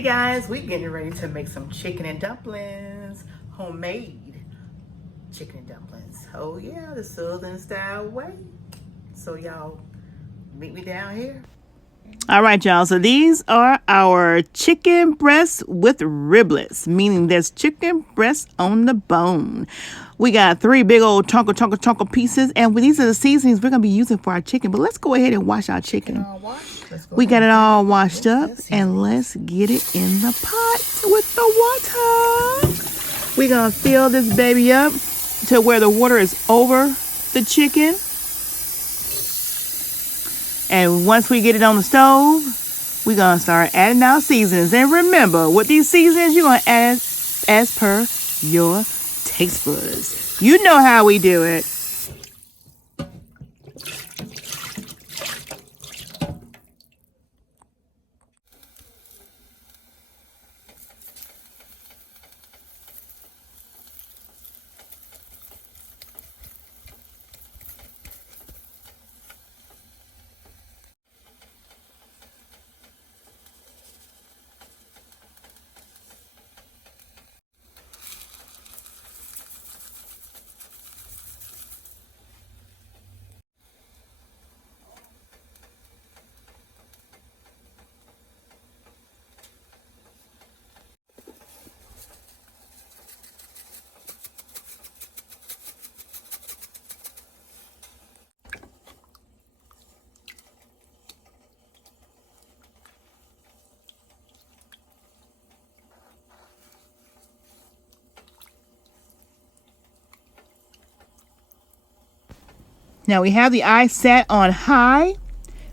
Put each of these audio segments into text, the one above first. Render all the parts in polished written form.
Hey guys, we're getting ready to make some chicken and dumplings. Homemade chicken and dumplings. Oh yeah, the Southern style way. So y'all meet me down here. All right, y'all. So these are our chicken breasts with riblets, meaning there's chicken breasts on the bone. We got 3 big old chunka pieces, and these are the seasonings we're going to be using for our chicken. But let's go ahead and wash our chicken. We got it all washed up, and let's get it in the pot with the water. We're going to fill this baby up to where the water is over the chicken. And once we get it on the stove, we're going to start adding our seasonings. And remember, with these seasonings, you're going to add as per your taste buds. You know how we do it. Now we have the ice set on high.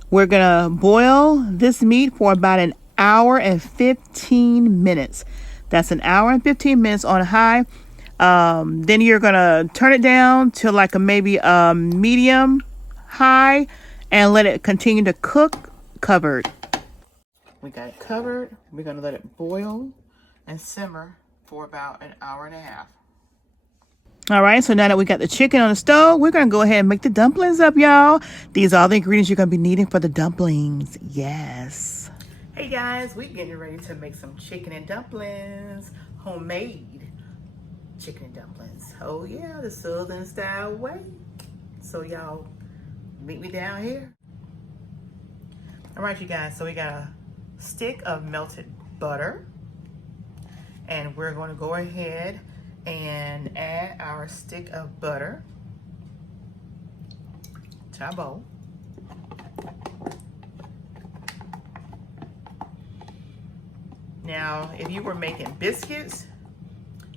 We're going to boil this meat for about an hour and 15 minutes. That's an hour and 15 minutes on high. Then you're going to turn it down to like a maybe medium high and let it continue to cook covered. We got it covered. We're going to let it boil and simmer for about an hour and a half. All right, so now that we got the chicken on the stove, we're going to go ahead and make the dumplings up, y'all. These are all the ingredients you're going to be needing for the dumplings. Yes. Hey guys, we're getting ready to make some chicken and dumplings. Homemade chicken and dumplings. Oh yeah, the Southern style way. So y'all meet me down here. All right, you guys, so we got a stick of melted butter. And we're going to go ahead and add our stick of butter to our bowl. Now, if you were making biscuits,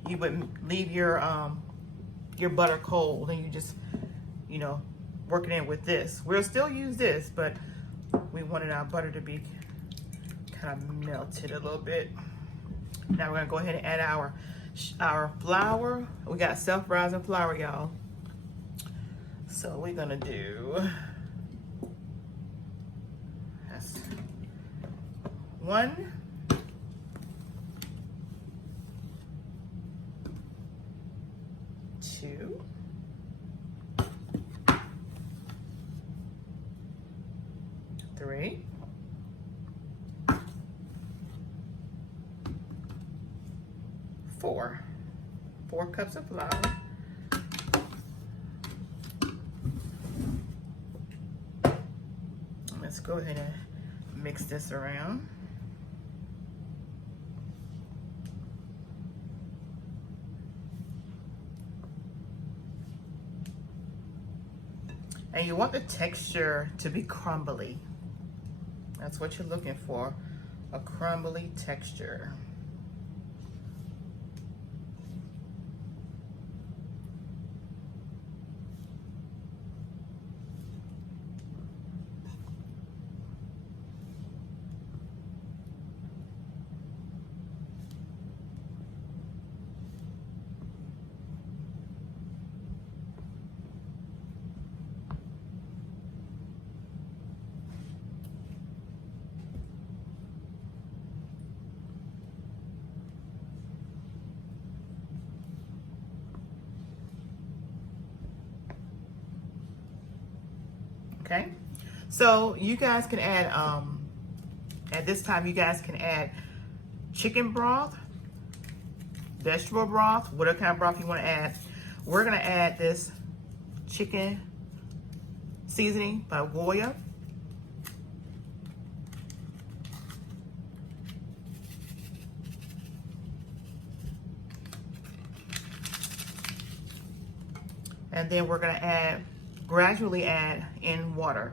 you would leave your butter cold and you just, work it in with this. We'll still use this, but we wanted our butter to be kind of melted a little bit. Now we're gonna go ahead and add our flour. We got self-rising flour, y'all. So we're gonna do, that's 1, 2, 3, 4 cups of flour. Let's go ahead and mix this around. And you want the texture to be crumbly. That's what you're looking for, a crumbly texture. Okay, so you guys can add, at this time you guys can add chicken broth, vegetable broth, whatever kind of broth you want to add. We're going to add this chicken seasoning by Goya. And then we're going to gradually add in water.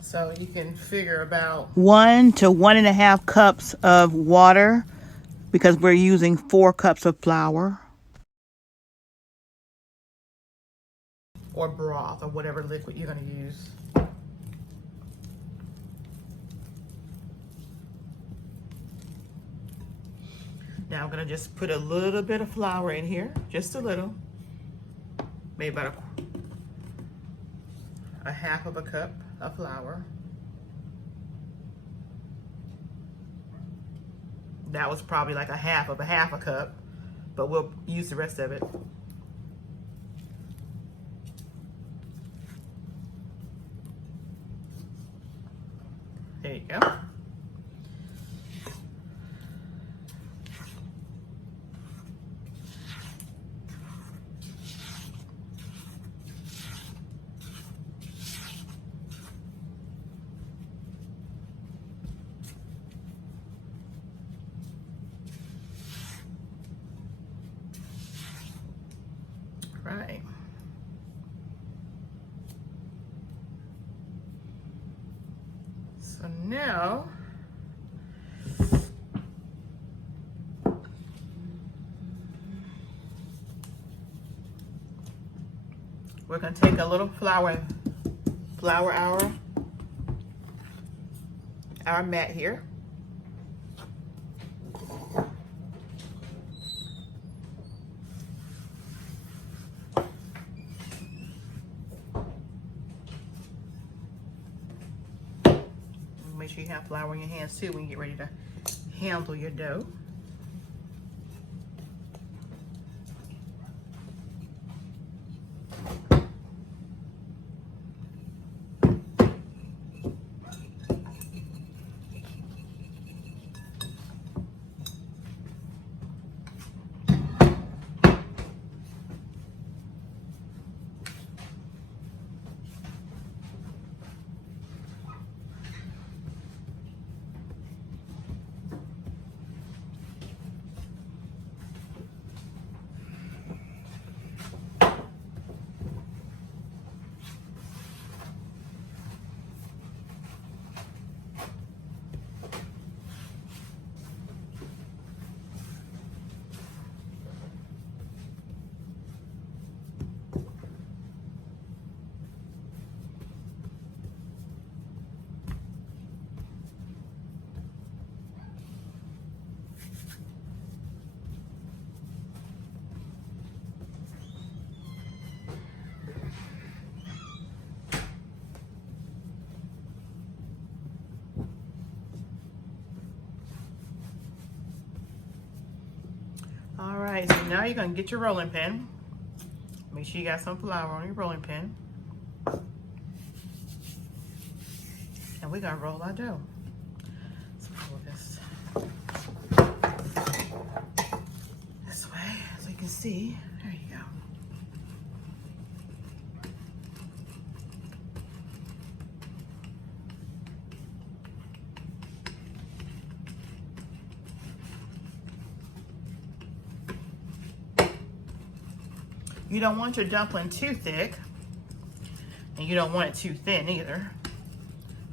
So you can figure about 1 to 1.5 cups of water because we're using 4 cups of flour. or broth or whatever liquid you're going to use. Now I'm going to just put a little bit of flour in here, just a little, maybe about a half of a cup of flour. That was probably like a half a cup, but we'll use the rest of it. There you go. Right. So now we're going to take a little flour our mat here. Make sure you have flour in your hands too when you get ready to handle your dough. All right, so now you're gonna get your rolling pin. Make sure you got some flour on your rolling pin. And we're gonna roll our dough. Let's roll this way so you can see. There you go. You don't want your dumpling too thick, and you don't want it too thin either.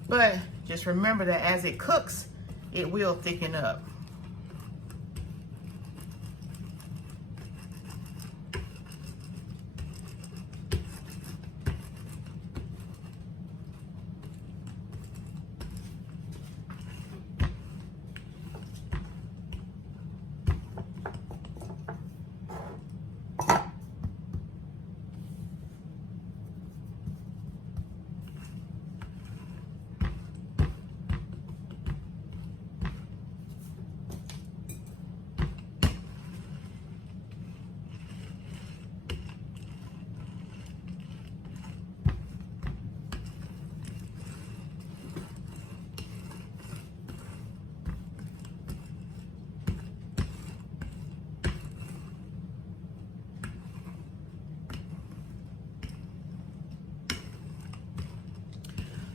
But just remember that as it cooks, it will thicken up.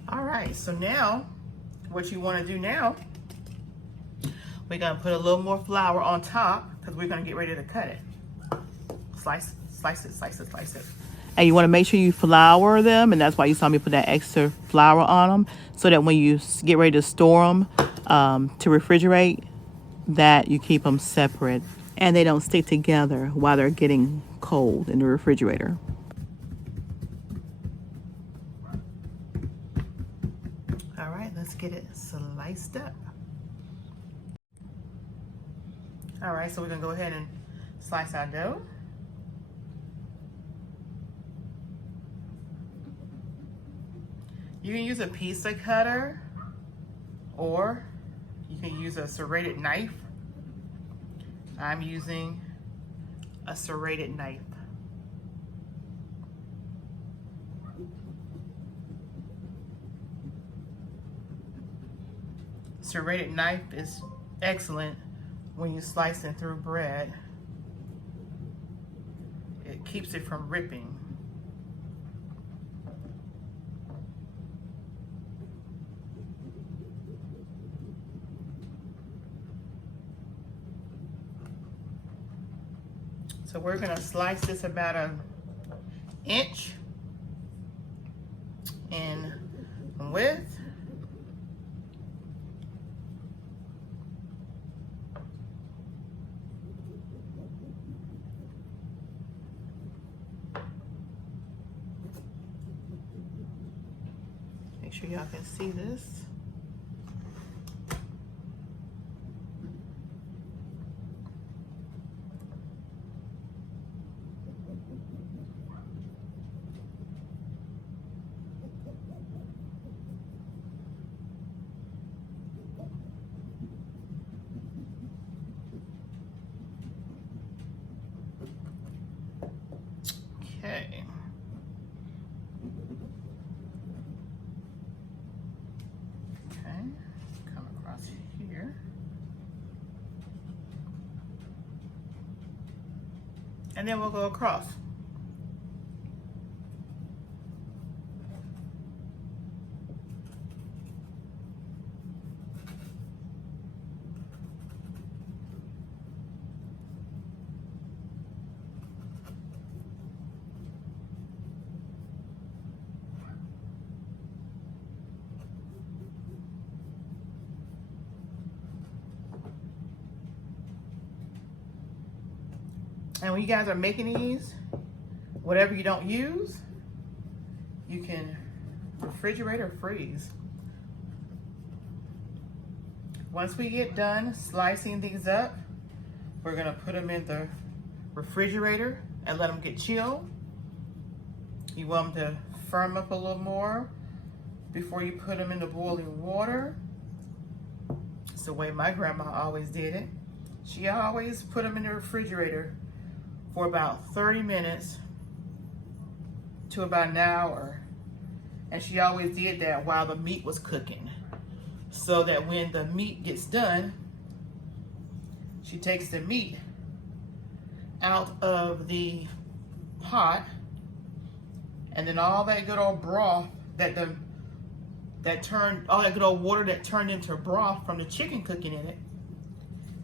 All right, so now what you want to do now, we're going to put a little more flour on top because we're going to get ready to cut it. Slice it, slice it, slice it. And you want to make sure you flour them, and that's why you saw me put that extra flour on them, so that when you get ready to store them to refrigerate, that you keep them separate and they don't stick together while they're getting cold in the refrigerator. All right, let's get it sliced up. All right, so we're gonna go ahead and slice our dough. You can use a pizza cutter, or you can use a serrated knife. I'm using a serrated knife. Serrated knife is excellent when you're slicing through bread. It keeps it from ripping. So we're gonna slice this about an inch in width. Make sure y'all can see this. Okay. Okay, come across here. And then we'll go across. And when you guys are making these, whatever you don't use, you can refrigerate or freeze. Once we get done slicing these up, we're gonna put them in the refrigerator and let them get chilled. You want them to firm up a little more before you put them in the boiling water. It's the way my grandma always did it. She always put them in the refrigerator for about 30 minutes to about an hour. And she always did that while the meat was cooking. So that when the meat gets done, she takes the meat out of the pot, and then all that good old broth all that good old water that turned into broth from the chicken cooking in it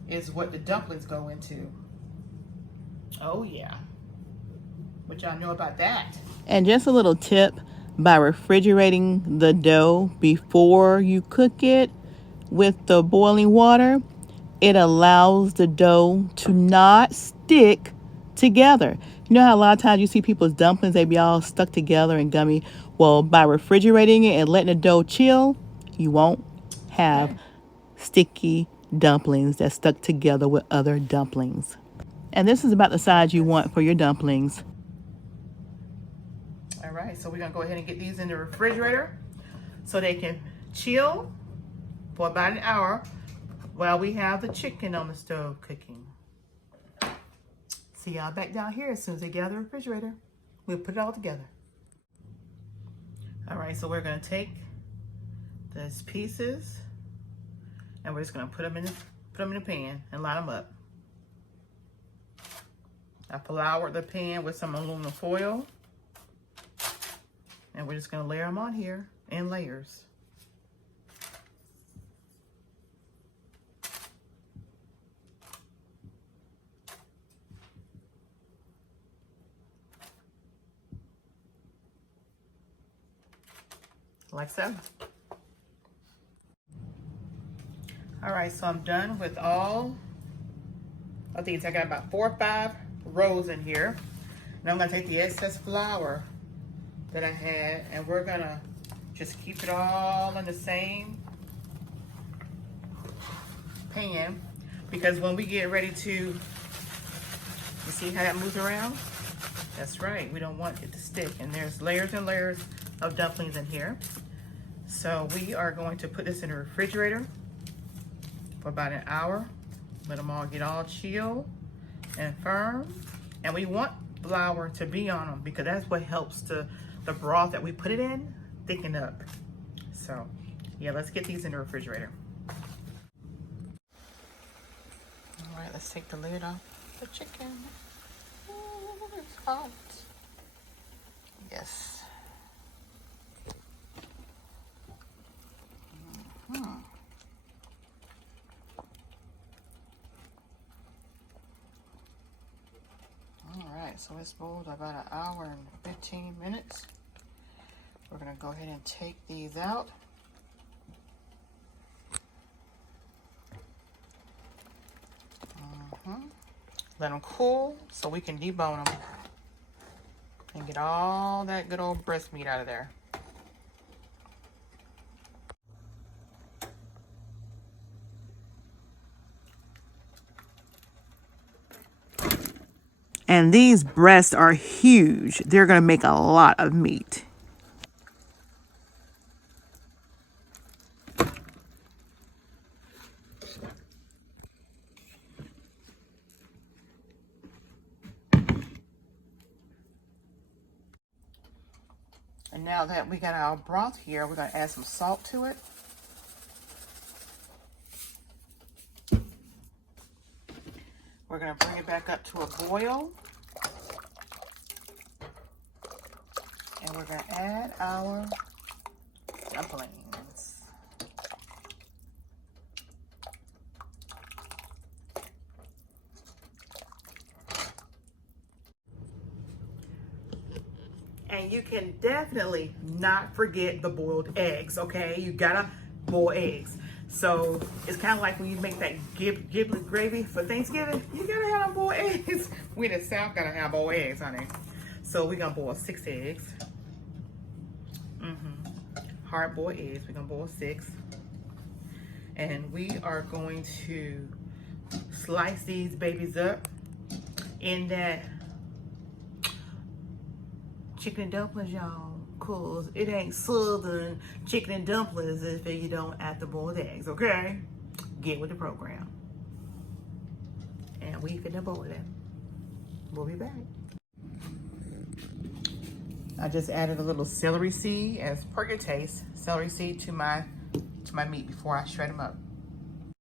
is what the dumplings go into. Oh yeah. what y'all know about that. And just a little tip, by refrigerating the dough before you cook it with the boiling water, it allows the dough to not stick together. You know how a lot of times you see people's dumplings, they be all stuck together and gummy? Well, by refrigerating it and letting the dough chill, you won't have sticky dumplings that stuck together with other dumplings. And this is about the size you want for your dumplings. All right, so we're gonna go ahead and get these in the refrigerator so they can chill for about an hour while we have the chicken on the stove cooking. See y'all back down here as soon as they get out of the refrigerator. We'll put it all together. All right, so we're gonna take these pieces and we're just gonna put them in the pan and line them up. I floured the pan with some aluminum foil. And we're just gonna layer them on here in layers. Like so. All right, so I'm done with all of these. I got about 4 or 5 rows in here. Now I'm gonna take the excess flour that I had and we're gonna just keep it all in the same pan, because when we get ready to, you see how that moves around? That's right, we don't want it to stick, and there's layers and layers of dumplings in here. So we are going to put this in the refrigerator for about an hour, let them all get all chill and firm, and we want flour to be on them because that's what helps the broth that we put it in thicken up. So yeah, let's get these in the refrigerator. All right, let's take the lid off the chicken. Ooh, it's hot. Yes. Alright, so it's boiled about an hour and 15 minutes. We're going to go ahead and take these out. Let them cool so we can debone them and get all that good old breast meat out of there. And these breasts are huge. They're going to make a lot of meat. And now that we got our broth here, we're going to add some salt to it. We're going to bring it back up to a boil. And we're going to add our dumplings. And you can definitely not forget the boiled eggs, okay? You gotta boil eggs. So it's kind of like when you make that giblet gravy for Thanksgiving, you gotta have boiled eggs. We in the South gotta have boiled eggs, honey. So we're gonna boil 6 eggs. Hard boiled eggs, we're gonna boil 6. And we are going to slice these babies up in that chicken and dumplings, y'all, cause it ain't southern chicken and dumplings if you don't add the boiled eggs, okay? Get with the program. And we finna boil them. We'll be back. I just added a little celery seed, as per your taste, celery seed to my meat before I shred them up.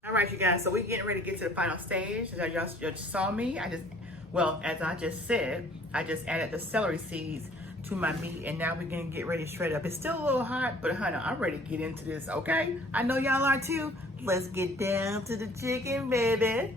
All right, you guys, so we're getting ready to get to the final stage. Y'all just saw me. As I just said, I just added the celery seeds to my meat, and now we're gonna get ready to shred up. It's still a little hot, but honey, I'm ready to get into this, okay? I know y'all are too. Let's get down to the chicken, baby.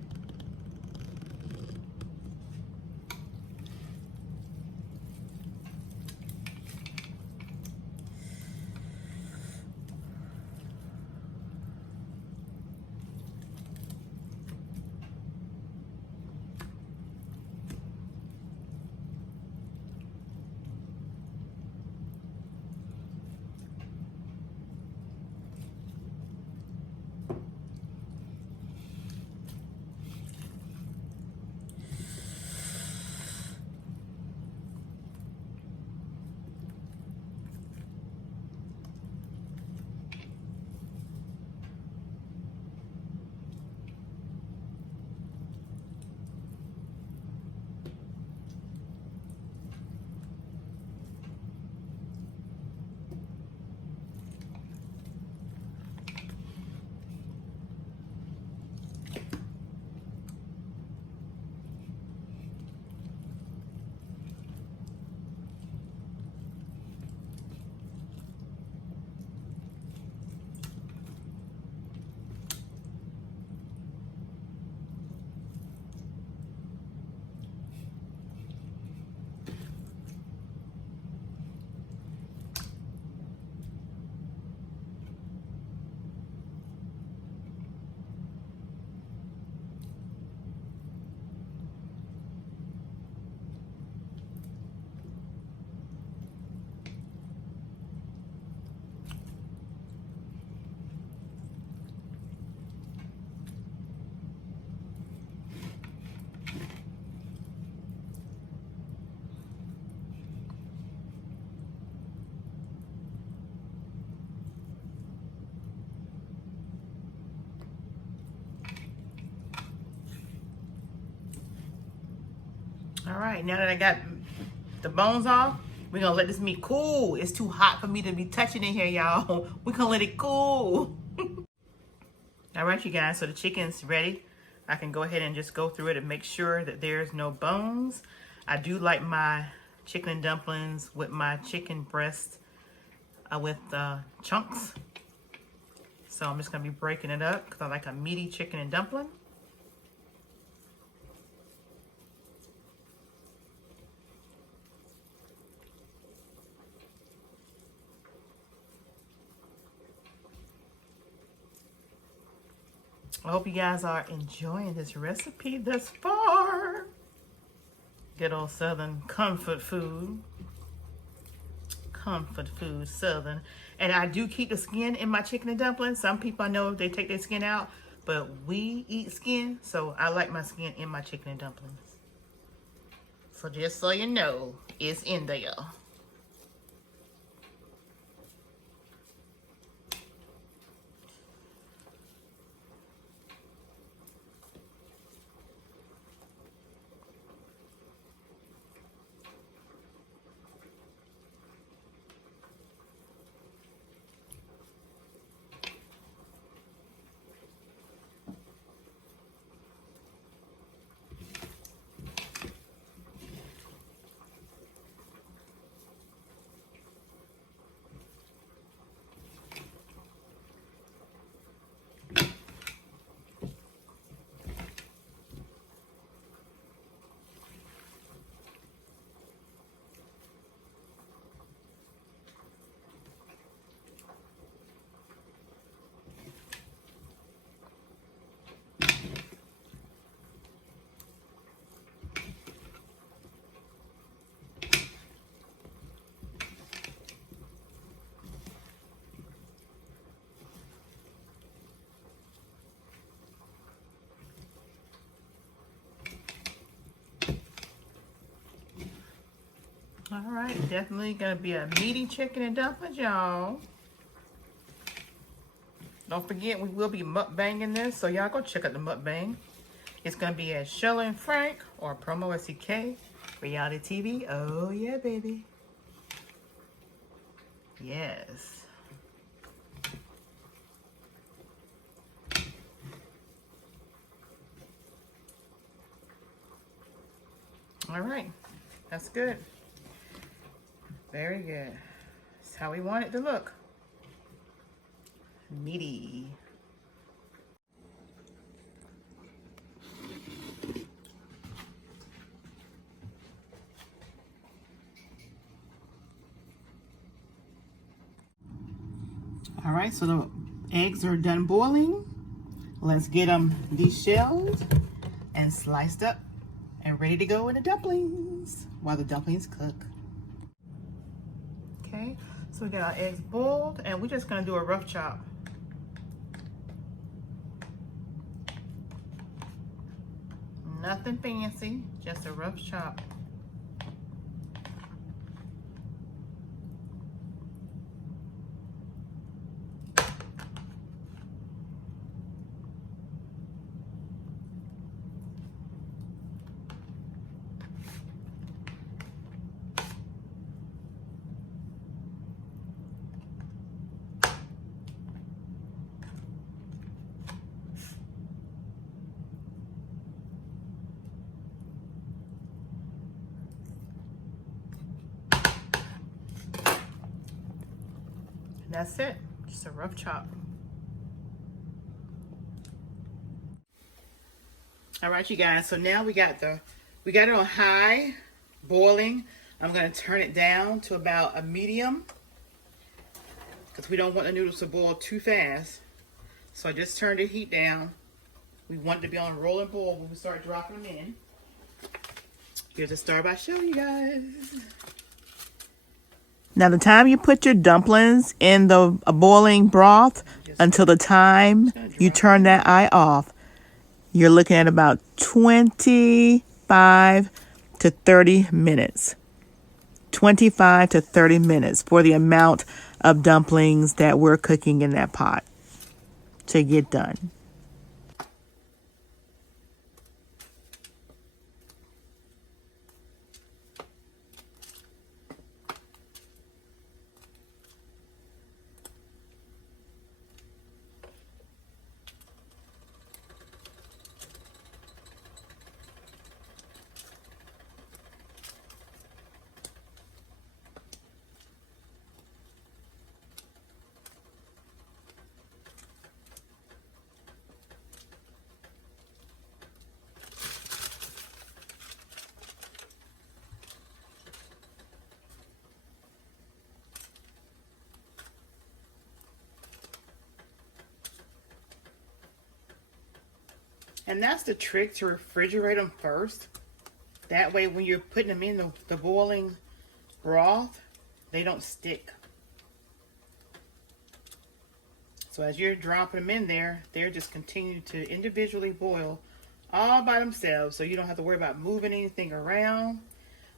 All right, now that I got the bones off, we're gonna let this meat cool. It's too hot for me to be touching in here, y'all. We're gonna let it cool. All right, you guys, so the chicken's ready. I can go ahead and just go through it and make sure that there's no bones. I do like my chicken and dumplings with my chicken breast with chunks. So I'm just gonna be breaking it up because I like a meaty chicken and dumpling. I hope you guys are enjoying this recipe thus far. Good old Southern comfort food. Comfort food, Southern. And I do keep the skin in my chicken and dumplings. Some people I know they take their skin out, but we eat skin, so I like my skin in my chicken and dumplings. So just so you know, it's in there. All right, definitely gonna be a meaty chicken and dumplings, y'all. Don't forget, we will be mukbanging this, so y'all go check out the mukbang. It's gonna be at Sheila and Frank or PromoSTK reality TV. Oh yeah, baby. Yes. All right, that's good. Very good. That's how we want it to look. Meaty. All right, so the eggs are done boiling. Let's get them deshelled and sliced up and ready to go in the dumplings while the dumplings cook. Okay, so we got our eggs boiled and we're just gonna do a rough chop. Nothing fancy, just a rough chop. That's it, just a rough chop. All right, you guys, so now we got it on high, boiling. I'm gonna turn it down to about a medium because we don't want the noodles to boil too fast. So I just turned the heat down. We want it to be on a rolling boil when we start dropping them in. Here's a start by showing you guys. Now, the time you put your dumplings in the boiling broth until the time you turn that eye off, you're looking at about 25 to 30 minutes. 25 to 30 minutes for the amount of dumplings that we're cooking in that pot to get done. And that's the trick, to refrigerate them first. That way when you're putting them in the boiling broth, they don't stick. So as you're dropping them in there, they're just continue to individually boil all by themselves. So you don't have to worry about moving anything around.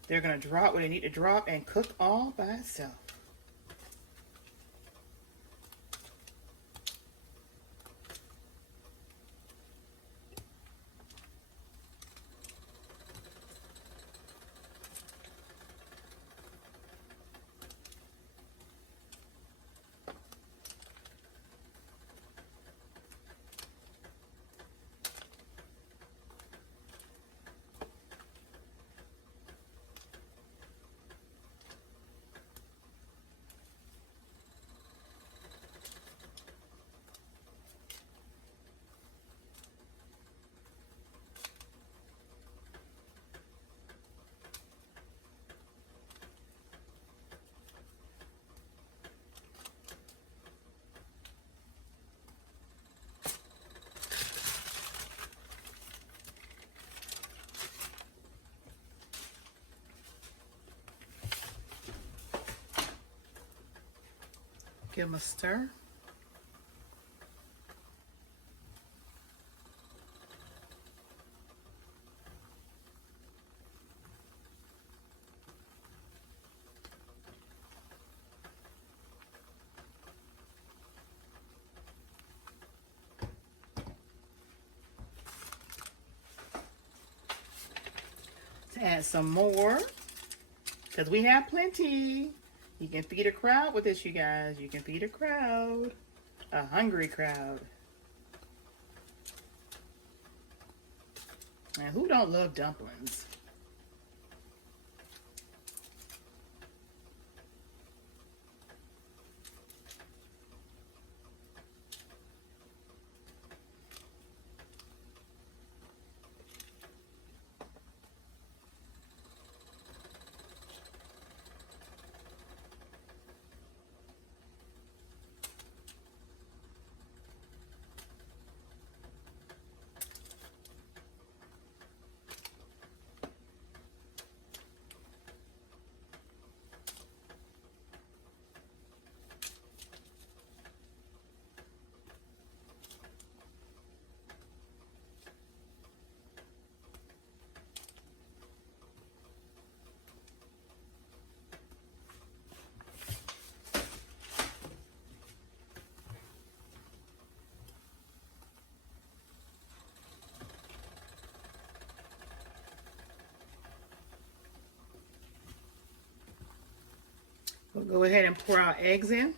They're going to drop where they need to drop and cook all by itself. Give them a stir. To add some more, because we have plenty. You can feed a crowd with this, you guys. You can feed a crowd. A hungry crowd. And who don't love dumplings? We'll go ahead and pour our eggs in.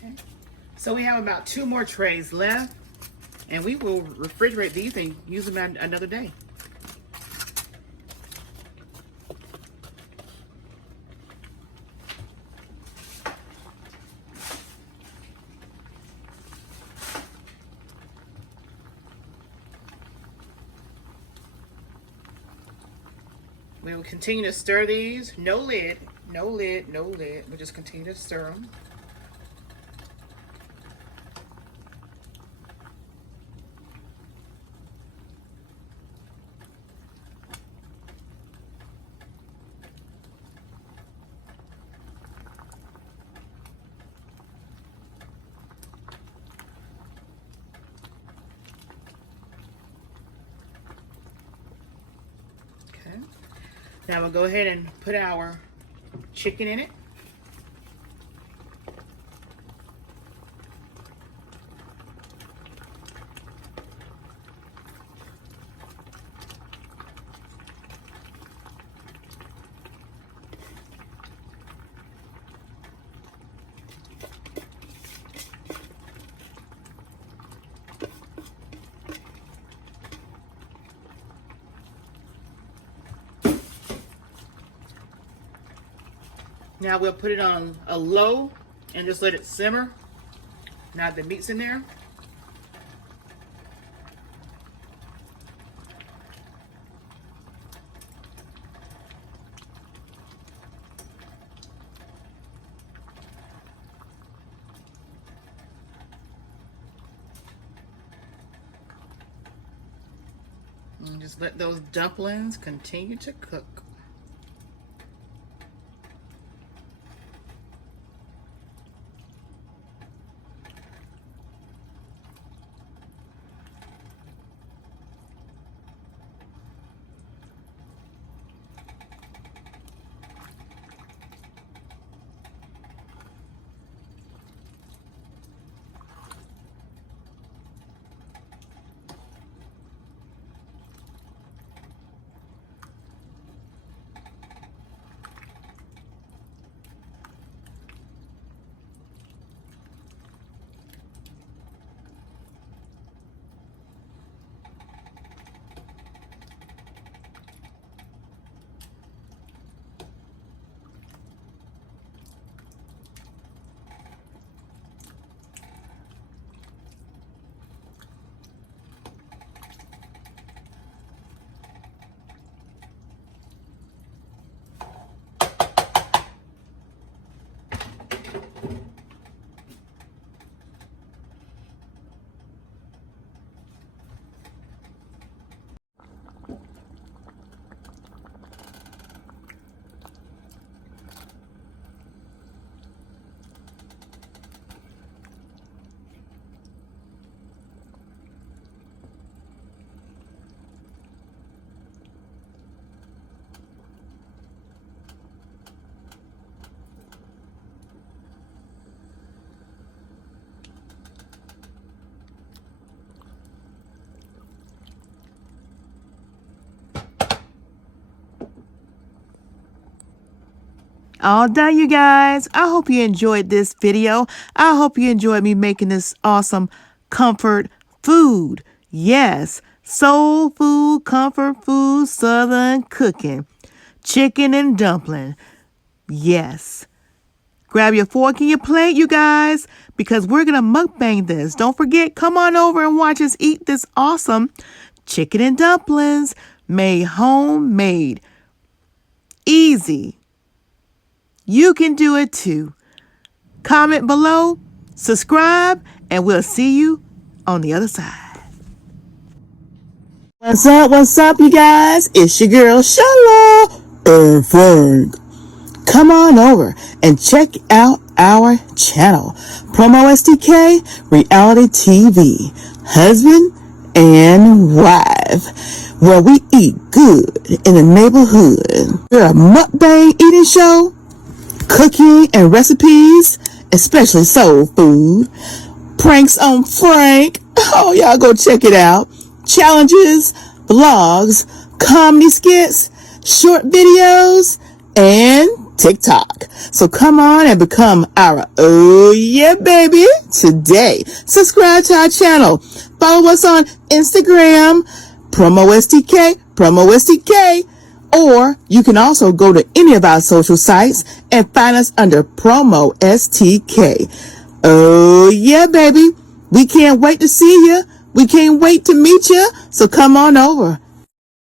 Okay. So we have about 2 more trays left, and we will refrigerate these and use them another day. We will continue to stir these. No lid, no lid, no lid. We'll just continue to stir them. Now we'll go ahead and put our chicken in it. Now we'll put it on a low and just let it simmer. Now the meat's in there. And just let those dumplings continue to cook. All done, you guys. I hope you enjoyed this video. I hope you enjoyed me making this awesome comfort food. Yes, soul food, comfort food, southern cooking. Chicken and dumpling. Yes. Grab your fork and your plate, you guys, because we're going to mukbang this. Don't forget, come on over and watch us eat this awesome chicken and dumplings made homemade. Easy. You can do it too. Comment below, subscribe, and we'll see you on the other side. What's up, you guys? It's your girl, Sheila and Frank. Come on over and check out our channel, PromoSTK Reality TV, husband and wife, where we eat good in the neighborhood. We're a mukbang eating show, cooking and recipes, especially soul food, pranks on Frank. Oh, y'all go check it out. Challenges, vlogs, comedy skits, short videos, and TikTok. So come on and become our oh yeah baby today. Subscribe to our channel. Follow us on Instagram, PromoSTK, or you can also go to any of our social sites and find us under PromoSTK. Oh yeah baby. We can't wait to see you. We can't wait to meet you. So come on over.